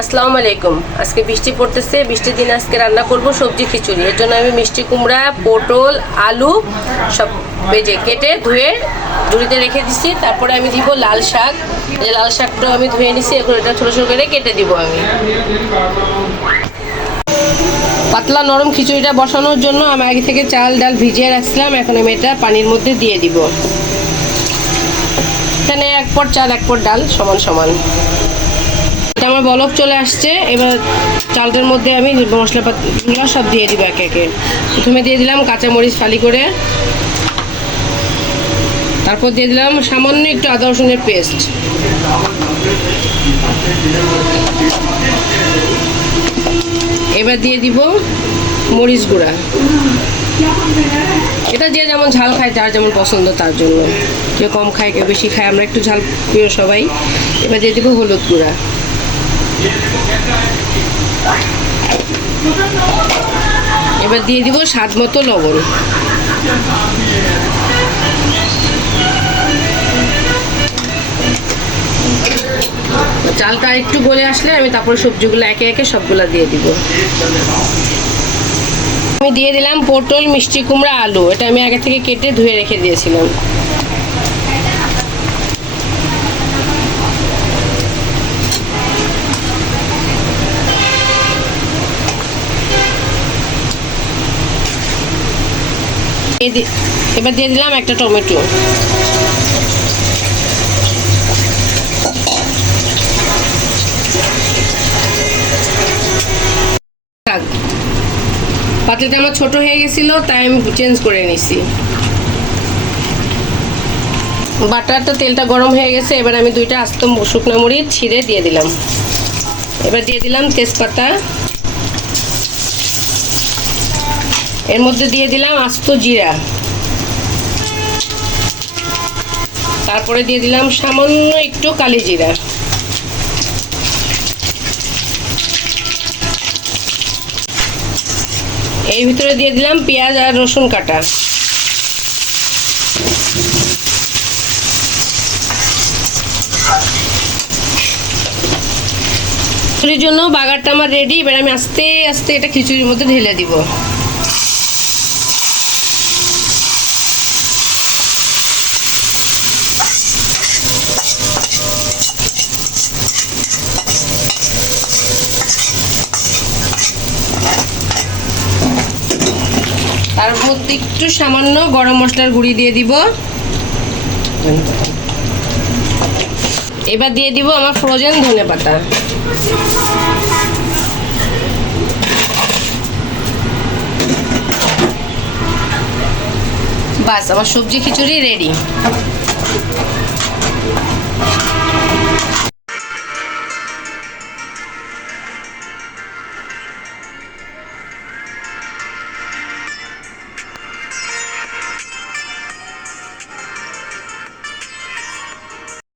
আসসালামু আলাইকুম। আজকে বৃষ্টি পড়তেছে, বৃষ্টির দিন আজকে রান্না করব সবজি খিচুড়ি। এর জন্য আমি মিষ্টি কুমড়া, পটল, আলু সব ভেজে কেটে ধুয়ে ঝুড়িতে রেখে দিচ্ছি। তারপরে আমি দিব লাল শাক। এই লাল শাকটাও আমি ধুয়ে নিছি, এখন এটা ছোটো ছোটো করে কেটে দিব আমি। পাতলা নরম খিচুড়িটা বসানোর জন্য আমি আগে থেকে চাল ডাল ভিজিয়ে রাখছিলাম। এখন আমি এটা পানির মধ্যে দিয়ে দিব। এখানে এক পট চাল এক পট ডাল সমান সমান। এটা আমার বলক চলে আসছে। এবার চালটার মধ্যে আমি মশলাপাতিগুলো সব দিয়ে দিব একে একে। প্রথমে দিয়ে দিলাম কাঁচামরিচ ফালি করে, তারপর দিয়ে দিলাম সামান্য একটু আদা রসুনের পেস্ট, এবার দিয়ে দিব মরিচ গুঁড়া। এটা যে যেমন ঝাল খায়, যার যেমন পছন্দ তার জন্য, কেউ কম খায় কেউ বেশি খায়, আমরা একটু ঝাল প্রিয় সবাই। এবার দিয়ে দিব হলুদ গুঁড়া, এবার দিয়ে দিব স্বাদ মতো লবণ। চালটা একটু গলে আসলে আমি তারপরে সবজিগুলো একে একে সবগুলা দিয়ে দিব। আমি দিয়ে দিলাম পটল, মিষ্টি কুমড়া, আলু। এটা আমি আগে থেকে কেটে ধুয়ে রেখে দিয়েছিলাম। এবার দিয়ে দিলাম একটা টমেটো। পাতিলটা আমার ছোট হয়ে গেছিল, তাই আমি চেঞ্জ করে নিছি। বাটারটা তেলটা গরম হয়ে গেছে। এবার আমি দুইটা আস্ত শুকনো মরিচ ছিঁড়ে দিয়ে দিলাম। এবার দিয়ে দিলাম তেজপাতা, এর মধ্যে দিয়ে দিলাম আস্ত জিরা, তারপরে দিয়ে দিলাম সামান্য একটু কালি জিরা, এর ভিতরে দিয়ে দিলাম পেঁয়াজ আর রসুন কাটা। খিচুড়ির জন্য বাগারটা আমার রেডি। এবার আমি আস্তে আস্তে এটা খিচুড়ির মধ্যে ঢেলে দিব। তার মধ্যে একটু সামান্য গরম মশলার গুঁড়ি দিয়ে দিব। এবার দিয়ে দিব আমার ফ্রোজেন ধনেপাতা। বাস, আমার সবজি খিচুড়ি রেডি।